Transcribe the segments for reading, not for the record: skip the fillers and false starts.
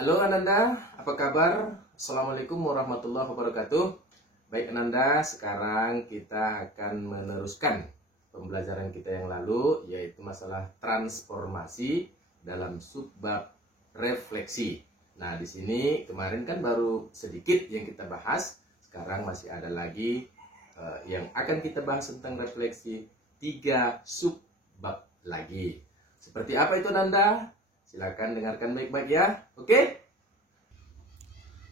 Halo Ananda, apa kabar? Assalamualaikum warahmatullahi wabarakatuh. Baik Ananda, sekarang kita akan meneruskan pembelajaran kita yang lalu, yaitu masalah transformasi dalam subbab refleksi. Nah, di sini kemarin kan baru sedikit yang kita bahas, sekarang masih ada lagi yang akan kita bahas tentang refleksi 3 subbab lagi. Seperti apa itu Ananda? Silakan dengarkan baik-baik ya. Oke?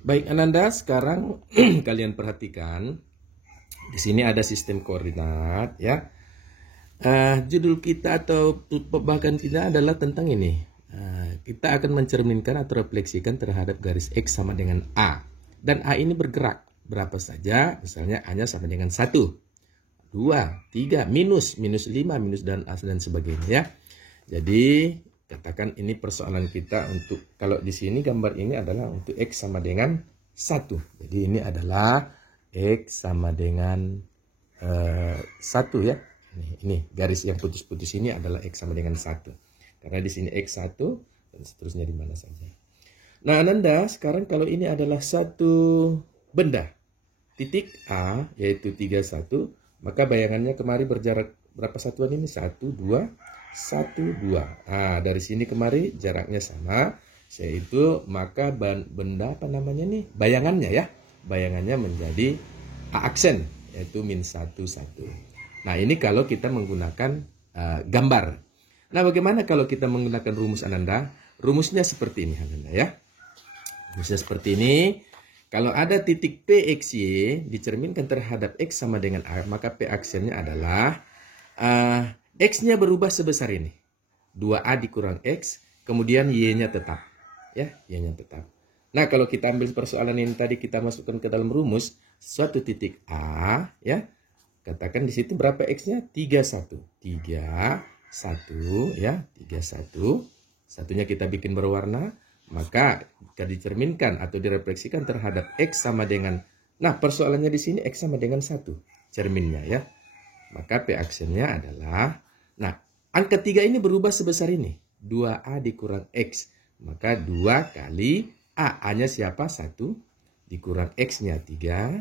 Baik Ananda, sekarang kalian perhatikan. Di sini ada sistem koordinat ya. Judul kita atau pembahasan kita adalah tentang ini. Kita akan mencerminkan atau refleksikan terhadap garis X sama dengan A. Dan A ini bergerak berapa saja. Misalnya A-nya sama dengan 1, 2, 3, minus 5, minus dan sebagainya ya. Jadi katakan ini persoalan kita untuk, kalau di sini gambar ini adalah untuk X sama dengan 1. Jadi ini adalah X sama dengan 1 ya. Ini garis yang putus-putus ini adalah X sama dengan 1. Karena di sini X1 dan seterusnya di mana saja. Nah Ananda, sekarang kalau ini adalah satu benda, titik A yaitu 31, maka bayangannya kemari berjarak berapa satuan ini? 1, 2, 1, 2. Nah, dari sini kemari jaraknya sama, yaitu maka benda apa namanya nih? Bayangannya ya. Bayangannya menjadi A aksen, yaitu -1, 1. Nah, ini kalau kita menggunakan gambar. Nah, bagaimana kalau kita menggunakan rumus Ananda? Rumusnya seperti ini Ananda ya. Rumusnya seperti ini. Kalau ada titik PXY dicerminkan terhadap X sama dengan A, maka P aksennya adalah X-nya berubah sebesar ini. 2A dikurang X, kemudian Y-nya tetap. Ya, Y-nya tetap. Nah, kalau kita ambil persoalan ini tadi kita masukkan ke dalam rumus, suatu titik A, ya. Katakan di situ berapa X-nya? 31. 3, 1, ya. 31. Satunya kita bikin berwarna, maka jika dicerminkan atau direfleksikan terhadap X sama dengan, nah persoalannya di sini X sama dengan 1. Cerminnya, ya. Maka P aksennya adalah, nah angka 3 ini berubah sebesar ini. 2A dikurang X. Maka 2 kali A. A-nya siapa? 1. Dikurang X-nya 3.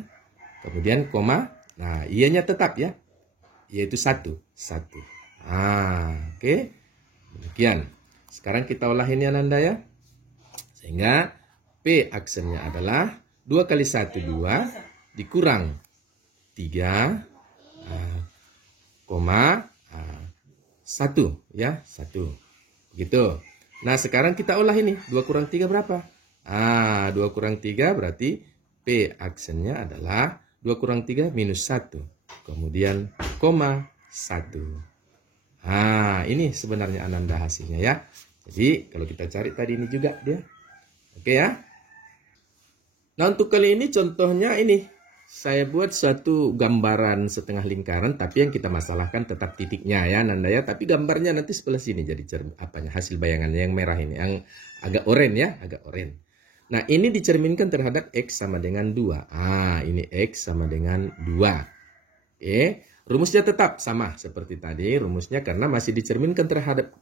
Kemudian koma. Nah Y-nya tetap ya. Yaitu 1. 1. Oke. Demikian. Sekarang kita olah ini Ananda ya. Sehingga P aksennya adalah 2 kali 1, 2. Dikurang 3. Koma 1 ya, 1 begitu. Nah sekarang kita olah ini 2 kurang 3 berapa? 2 kurang 3 berarti P aksennya adalah 2 kurang 3 minus 1, kemudian koma 1. Ini sebenarnya Ananda hasilnya ya. Jadi kalau kita cari tadi ini juga dia. Oke ya. Nah untuk kali ini contohnya ini. Saya buat suatu gambaran setengah lingkaran, tapi yang kita masalahkan tetap titiknya ya Nanda ya. Tapi gambarnya nanti sebelah sini jadi hasil bayangannya yang merah ini, yang agak oranye ya, agak oranye. Nah ini dicerminkan terhadap X sama dengan 2. Ini X sama dengan 2. Rumusnya tetap sama seperti tadi rumusnya, karena masih dicerminkan terhadap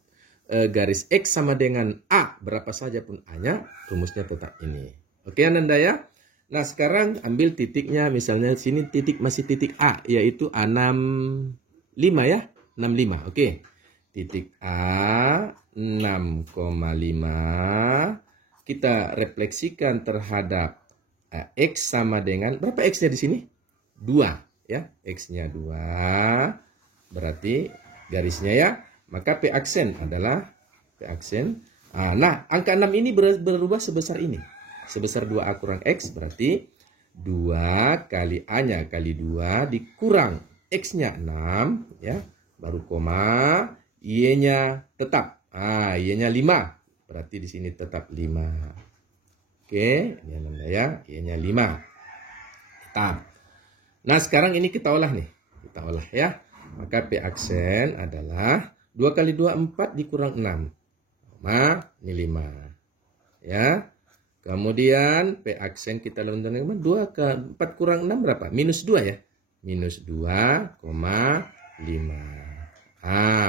garis X sama dengan A, berapa saja pun A-nya, rumusnya tetap ini. Oke Nanda ya. Nah sekarang ambil titiknya, misalnya sini titik masih titik A, yaitu A65 ya, 65. Oke. Titik A 6,5 kita refleksikan terhadap X sama dengan berapa X-nya di sini? 2 ya, X-nya 2. Berarti garisnya ya, maka P aksen adalah P aksen. Nah, angka 6 ini berubah sebesar ini. Sebesar 2A kurang X berarti 2 kali A-nya kali 2 dikurang X-nya 6 ya, baru koma, Y-nya tetap. Y-nya 5. Berarti di sini tetap 5. Oke, ini Ananda ya, Y-nya 5. Tetap. Nah, sekarang ini kita olah nih. Kita olah ya. Maka P aksen adalah 2 kali 2 4 dikurang 6. Ini 5. Ya. Kemudian P aksen kita lakukan 2 ke 4 kurang 6 berapa? Minus 2 ya. Minus 2,5.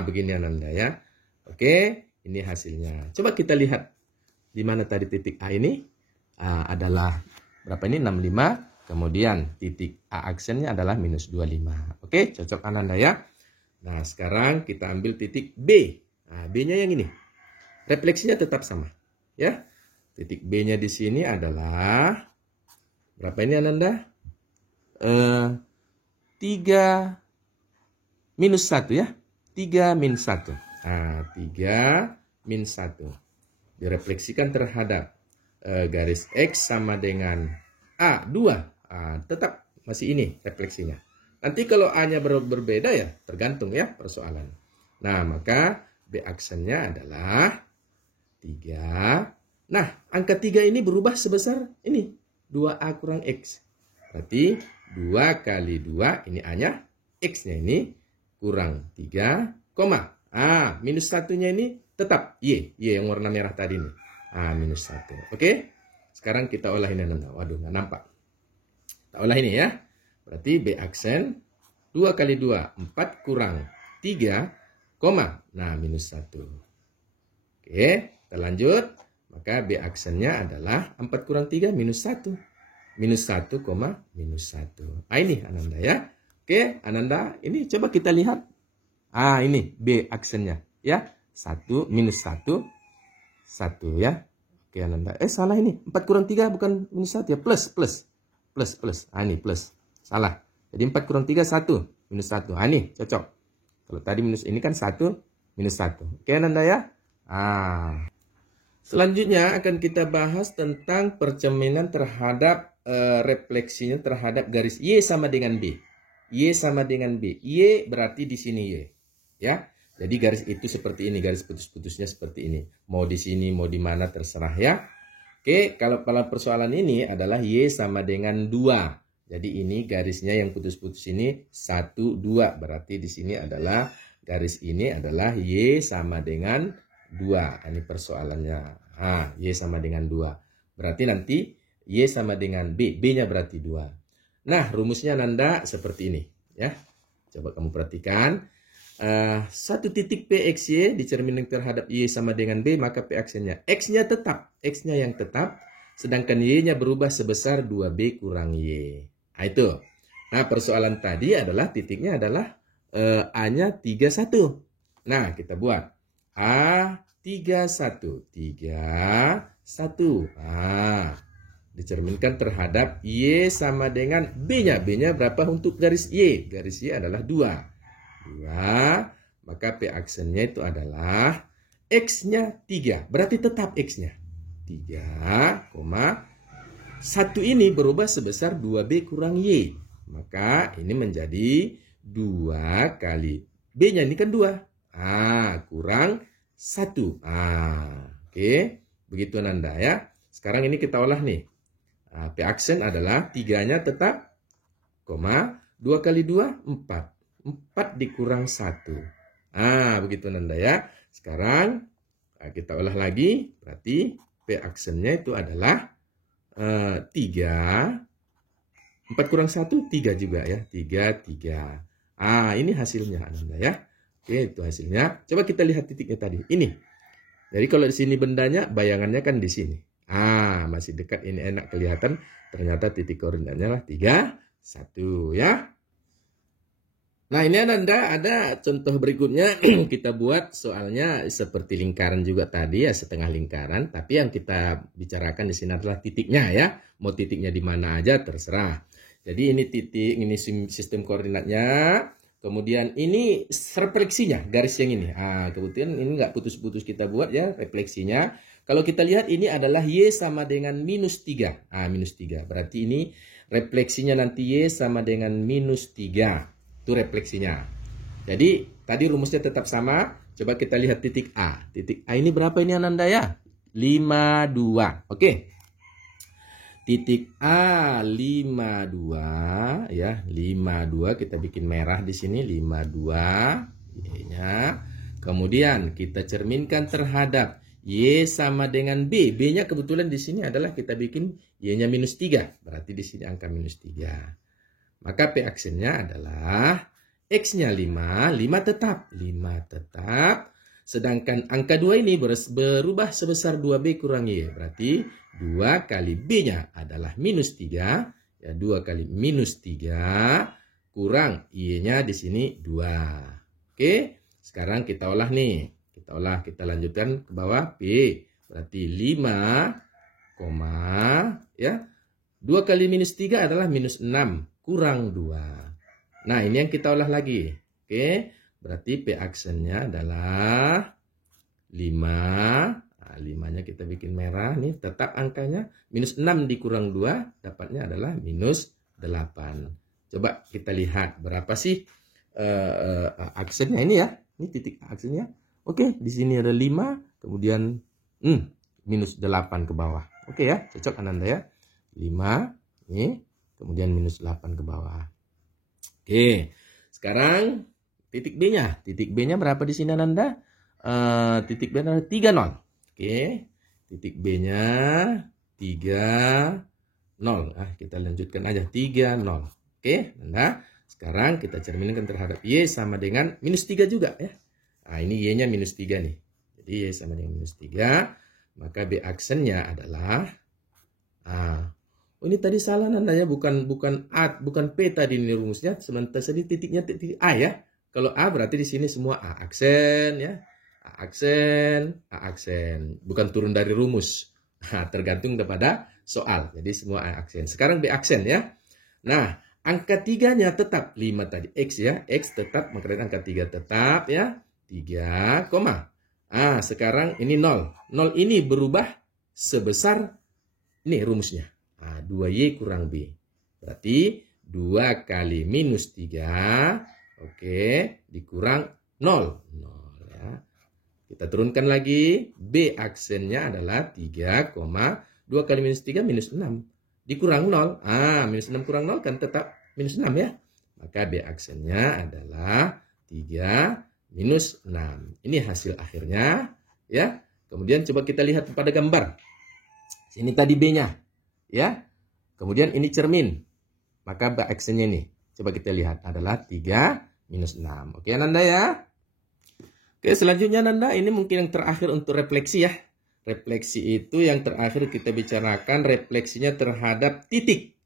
Begini Ananda ya. Oke, ini hasilnya. Coba kita lihat di mana tadi titik A ini adalah berapa ini? 65. Kemudian titik A aksennya adalah minus 25. Oke, cocok Ananda ya. Nah, sekarang kita ambil titik B. Nah, B-nya yang ini. Refleksinya tetap sama. Ya. Titik B-nya di sini adalah berapa ini Ananda? 3 minus 1 ya. 3 min 1. Nah, 3 min 1. Direfleksikan terhadap garis X sama dengan A2. Tetap masih ini refleksinya. Nanti kalau A-nya berbeda ya tergantung ya persoalan. Nah, maka B aksennya adalah 3. Nah, angka 3 ini berubah sebesar ini. 2A kurang X. Berarti 2 kali 2 ini A-nya. X-nya ini kurang 3, minus 1-nya ini tetap Y yang warna merah tadi ini. Minus 1. Oke? Sekarang kita olah ini. Waduh, nggak nampak. Kita olah ini ya. Berarti B aksen 2 kali 2, 4 kurang 3, minus 1. Oke, kita lanjut. Maka B aksennya adalah 4 kurang 3, minus 1. Minus 1, minus 1. Ini Ananda ya. Oke, Ananda, ini coba kita lihat. Ini B aksennya ya. 1 minus 1 1 ya. Oke, Ananda. Salah ini. 4 kurang 3 bukan minus 1 ya. Plus. Ini plus. Salah. Jadi 4 kurang 3 1 minus 1. Ini cocok. Kalau tadi minus ini kan 1 minus 1. Oke, Ananda ya. Selanjutnya akan kita bahas tentang percerminan terhadap refleksinya terhadap garis Y sama dengan B. Y sama dengan B. Y berarti di sini Y. Ya. Jadi garis itu seperti ini. Garis putus-putusnya seperti ini. Mau di sini, mau di mana terserah ya. Oke. Kalau pada persoalan ini adalah Y sama dengan 2. Jadi ini garisnya yang putus-putus ini 1, 2. Berarti di sini adalah garis ini adalah Y sama dengan 2. Ini persoalannya. Y sama dengan 2. Berarti nanti Y sama dengan B. B-nya berarti 2. Nah, rumusnya Nanda seperti ini ya. Coba kamu perhatikan. Satu titik PXY dicerminkan terhadap Y sama dengan B, maka P aksennya X-nya tetap. X-nya yang tetap. Sedangkan Y-nya berubah sebesar 2B kurang Y. Itu. Nah, persoalan tadi adalah titiknya adalah A-nya 31. Nah, kita buat. A 31. 31. Dicerminkan terhadap Y sama dengan B-nya. B-nya berapa untuk garis Y? Garis Y adalah 2. 2. Maka P aksennya itu adalah X-nya 3. Berarti tetap X-nya. 3, 1 ini berubah sebesar 2B kurang Y. Maka ini menjadi 2 kali B-nya ini kan 2. Kurang 1. Oke. Begitu Nanda ya. Sekarang ini kita olah nih. P aksen adalah 3-nya tetap, 2 kali 2, 4. 4 dikurang 1. Begitu Nanda ya. Sekarang kita olah lagi. Berarti P aksennya itu adalah 3. 4 kurang 1, 3 juga ya. 3, 3. Ini hasilnya Nanda ya. Oke, itu hasilnya. Coba kita lihat titiknya tadi. Ini. Jadi kalau di sini bendanya, bayangannya kan di sini. Masih dekat, ini enak kelihatan. Ternyata titik koordinatnya lah 3, 1 ya. Nah, ini Ananda ada contoh berikutnya. Kita buat soalnya seperti lingkaran juga tadi ya, setengah lingkaran. Tapi yang kita bicarakan di sini adalah titiknya ya. Mau titiknya di mana aja terserah. Jadi ini titik, ini sistem koordinatnya. Kemudian ini refleksinya, garis yang ini. Kebetulan ini nggak putus-putus kita buat ya refleksinya. Kalau kita lihat ini adalah Y sama dengan minus 3. Minus 3. Berarti ini refleksinya nanti Y sama dengan minus 3. Itu refleksinya. Jadi tadi rumusnya tetap sama. Coba kita lihat titik A. Titik A ini berapa ini Ananda ya? 52. Oke. Titik A 52 ya. 52 kita bikin merah di sini 52 Y-nya. Kemudian kita cerminkan terhadap Y sama dengan B. B-nya kebetulan di sini adalah kita bikin Y-nya minus 3. Berarti di sini angka minus 3. Maka P aksennya adalah X-nya 5. 5 tetap. 5 tetap. Sedangkan angka 2 ini berubah sebesar 2B kurang Y. Berarti 2 kali B-nya adalah minus 3. Ya, 2 kali minus 3 kurang Y-nya di sini 2. Oke, sekarang kita olah nih. Kita lanjutkan ke bawah. B berarti 5, ya. 2 kali minus 3 adalah minus 6 kurang 2. Nah, ini yang kita olah lagi. Oke, berarti P aksennya adalah 5. Nah, 5-nya kita bikin merah nih, tetap angkanya minus 6 dikurang 2, dapatnya adalah minus 8. Coba kita lihat berapa sih aksennya ini ya. Ini titik aksennya. Oke, di sini ada 5, kemudian minus 8 ke bawah. Oke ya, cocok Ananda ya. 5, nih, kemudian minus 8 ke bawah. Oke, sekarang titik B-nya. Titik B-nya berapa di sini Ananda? Titik B-nya 30. Oke, titik B-nya 30. Kita lanjutkan aja 30. Oke, Ananda. Sekarang kita cerminkan terhadap Y sama dengan minus 3 juga ya. Nah, ini Y-nya minus 3 nih. Jadi Y sama dengan minus 3. Maka B aksennya adalah ini tadi salah Nanda ya, bukan P tadi ini rumusnya, sementara tadi titiknya titik A ya. Kalau A berarti di sini semua A aksen ya. A aksen, bukan turun dari rumus. Tergantung kepada soal. Jadi semua A aksen. Sekarang B aksen ya. Nah, angka 3-nya tetap 5 tadi X ya. X tetap, makanya angka 3 tetap ya. 3, sekarang ini 0. 0 ini berubah sebesar ini rumusnya. 2Y kurang B. Berarti 2 kali minus 3. Oke. Dikurang 0. 0 ya. Kita turunkan lagi. B aksennya adalah 3, 2 kali minus 3 minus 6. Dikurang 0. Minus 6 kurang 0 kan tetap minus 6 ya. Maka B aksennya adalah 3 minus 6. Ini hasil akhirnya ya. Kemudian coba kita lihat pada gambar. Sini tadi B-nya. Ya, kemudian ini cermin, maka B aksennya ini, coba kita lihat adalah 3 minus 6. Oke Nanda ya. Oke, selanjutnya Nanda, ini mungkin yang terakhir untuk refleksi ya. Refleksi itu yang terakhir kita bicarakan refleksinya terhadap titik.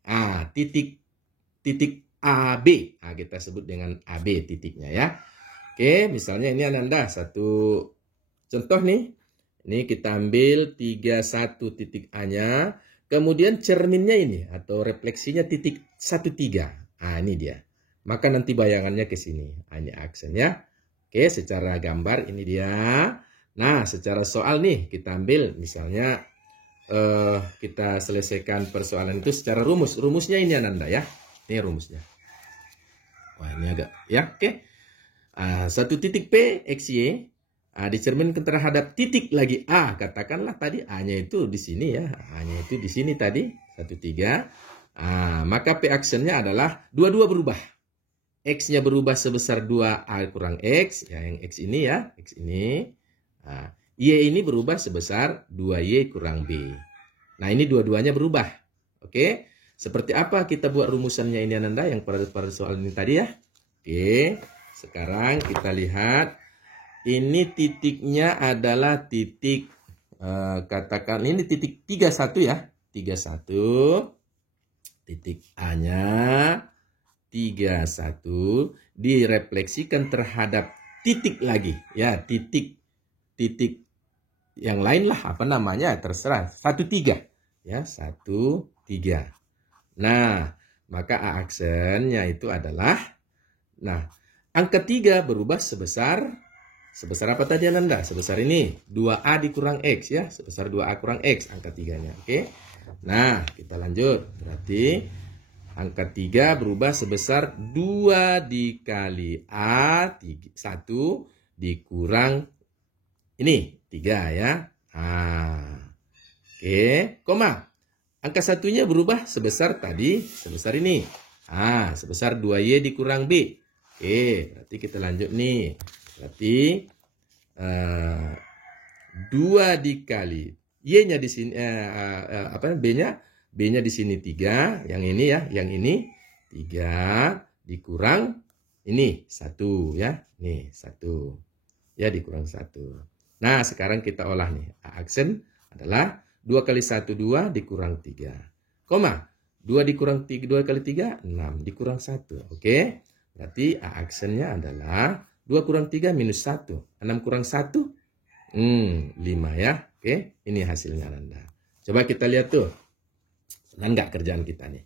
Titik AB. Kita sebut dengan AB titiknya ya. Oke, misalnya ini Nanda, satu contoh nih. Ini kita ambil 31 titik A-nya. Kemudian cerminnya ini atau refleksinya titik 13. Ini dia. Maka nanti bayangannya ke sini. Ini aksennya. Oke, secara gambar ini dia. Nah, secara soal nih kita ambil misalnya kita selesaikan persoalan itu secara rumus. Rumusnya ini Ananda ya. Ini rumusnya. Wah, ini agak ya. Oke. Satu titik P XY dicerminkan terhadap titik lagi A, katakanlah tadi A-nya itu di sini ya, A-nya itu di sini tadi 13. Maka P aksennya adalah dua-dua berubah. X-nya berubah sebesar 2A kurang X, ya yang X ini ya, X ini. Y ini berubah sebesar 2Y kurang B. Nah, ini dua-duanya berubah. Oke. Seperti apa kita buat rumusannya ini Ananda yang pada soal ini tadi ya. Oke. Sekarang kita lihat. Ini titiknya adalah titik, katakan ini titik 31 ya. 31, titik A-nya 31 direfleksikan terhadap titik lagi. Ya, titik yang lain lah, apa namanya, terserah. 13. Ya, 13. Nah, maka A aksennya itu adalah, nah, angka 3 berubah sebesar apa tadi Ananda? Sebesar ini, 2A dikurang X ya. Sebesar 2A kurang X angka 3-nya. Oke. Nah, kita lanjut. Berarti angka 3 berubah sebesar 2 dikali A, 1 dikurang ini, 3 ya. Oke, koma. Angka 1-nya berubah sebesar tadi, sebesar ini. Sebesar 2Y dikurang B. Oke, berarti kita lanjut nih. Berarti 2 dikali Y-nya di sini B-nya di sini 3, yang ini ya, yang ini 3 dikurang ini 1 ya. Nih, 1. Ya, dikurang 1. Nah, sekarang kita olah nih. A aksen adalah 2 kali 1, 2 dikurang 3. Koma, 2 dikurang 3, 2 kali 3, 6 dikurang 1. Oke, berarti A aksennya adalah 2 kurang 3 minus 1. 6 kurang 1, 5 ya. Oke, ini hasilnya Ananda. Coba kita lihat tuh. Senang nggak kerjaan kita nih?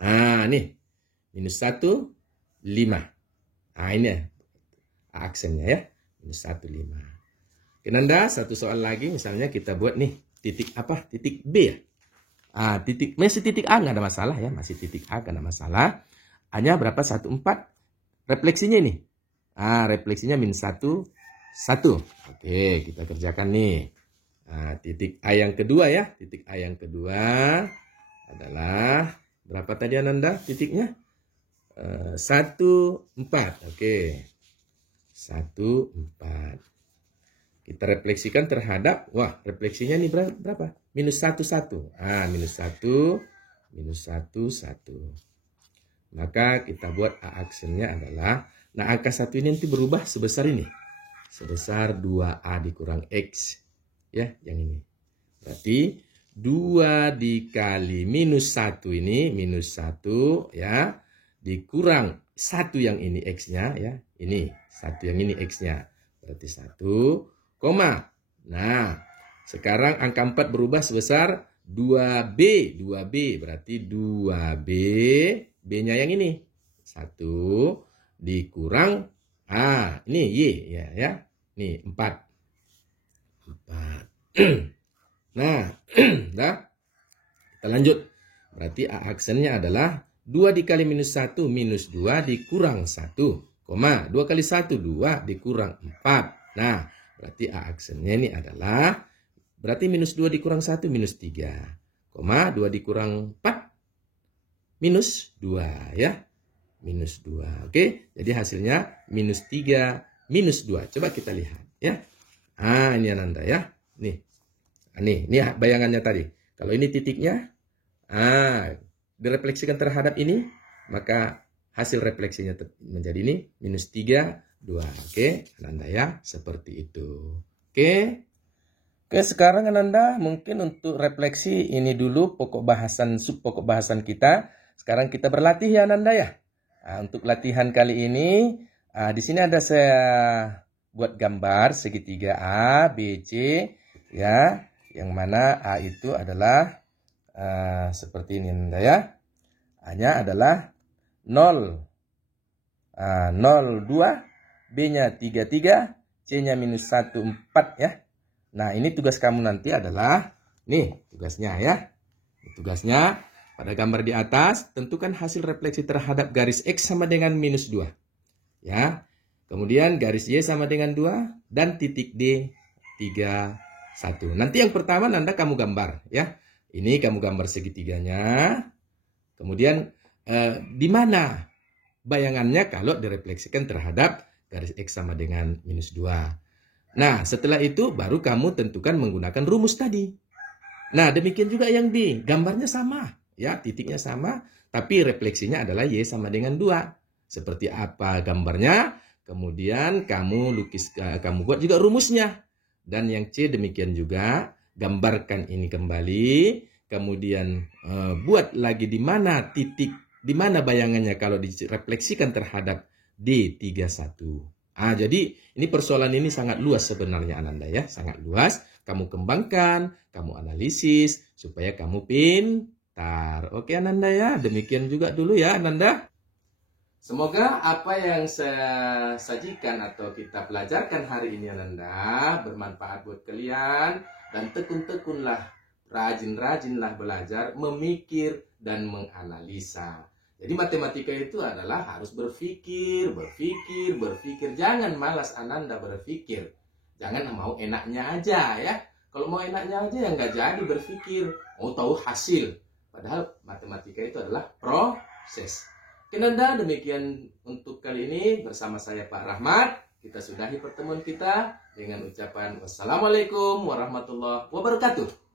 Nah, nih. Minus 1, 5. Nah, ini ya. A aksennya ya. Minus 1, 5. Oke, Nanda, satu soal lagi. Misalnya kita buat nih. Titik apa? Titik B ya. Masih titik A nggak ada masalah ya. Masih titik A nggak ada masalah. A-nya berapa? 1, 4. Refleksinya ini. Refleksinya minus 1, 1. Oke, kita kerjakan nih. Titik A yang kedua ya. Titik A yang kedua adalah berapa tadi Ananda titiknya? 1, 4. Oke. 1, 4. Kita refleksikan terhadap, refleksinya ini berapa? Minus 1, 1. Minus 1, minus 1, 1. Maka kita buat A aksennya adalah, nah angka 1 ini nanti berubah sebesar ini. Sebesar 2A dikurang X. Ya, yang ini. Berarti 2 dikali minus 1 ini, minus 1 ya, dikurang 1 yang ini X-nya ya. Ini, 1 yang ini X-nya. Berarti 1, koma. Nah, sekarang angka 4 berubah sebesar 2B. 2B berarti 2B. B-nya yang ini. 1 dikurang ini Y ya. Nih 4. 4. Nah, kita lanjut. Berarti A aksennya adalah 2 dikali minus 1 minus 2 dikurang 1. Koma, 2 kali 1, 2 dikurang 4. Nah, berarti A aksennya ini adalah, berarti minus 2 dikurang 1 minus 3. Koma, 2 dikurang 4 minus 2 ya. Minus 2. Oke, jadi hasilnya minus 3 minus 2. Coba kita lihat ya. Ini Ananda ya. Nih. Ini bayangannya tadi. Kalau ini titiknya, direfleksikan terhadap ini, maka hasil refleksinya menjadi ini minus 3, 2. Oke, Ananda ya, seperti itu. Oke, sekarang Ananda mungkin untuk refleksi ini dulu pokok bahasan kita. Sekarang kita berlatih ya Ananda ya. Untuk latihan kali ini, di sini ada saya buat gambar segitiga A, B, C ya. Yang mana A itu adalah seperti ini Ananda ya. A-nya adalah 0, 2, B-nya 33, C-nya minus 1, 4 ya. Nah, ini tugas kamu nanti adalah, nih tugasnya ya. Tugasnya pada gambar di atas, tentukan hasil refleksi terhadap garis X sama dengan minus 2. Ya. Kemudian garis Y sama dengan 2, dan titik D 3, 1. Nanti yang pertama Nanda kamu gambar ya. Ini kamu gambar segitiganya. Kemudian di mana bayangannya kalau direfleksikan terhadap garis X sama dengan minus 2. Nah, setelah itu baru kamu tentukan menggunakan rumus tadi. Nah, demikian juga yang B. Gambarnya sama ya, titiknya sama, tapi refleksinya adalah Y sama dengan 2. Seperti apa gambarnya? Kemudian kamu buat juga rumusnya. Dan yang C demikian juga, gambarkan ini kembali, kemudian buat lagi di mana titik, di mana bayangannya kalau direfleksikan terhadap D31. Jadi ini persoalan ini sangat luas sebenarnya Ananda ya, sangat luas. Kamu kembangkan, kamu analisis supaya kamu pintar. Oke Ananda ya, demikian juga dulu ya Ananda. Semoga apa yang saya sajikan atau kita pelajarkan hari ini Ananda bermanfaat buat kalian, dan tekun-tekunlah, rajin-rajinlah belajar, memikir dan menganalisa. Jadi matematika itu adalah harus berpikir. Jangan malas Ananda berpikir. Jangan mau enaknya aja ya. Kalau mau enaknya aja ya nggak jadi berpikir. Mau tahu hasil. Padahal matematika itu adalah proses. Ananda, demikian untuk kali ini bersama saya Pak Rahmat. Kita sudahi pertemuan kita dengan ucapan wassalamualaikum warahmatullahi wabarakatuh.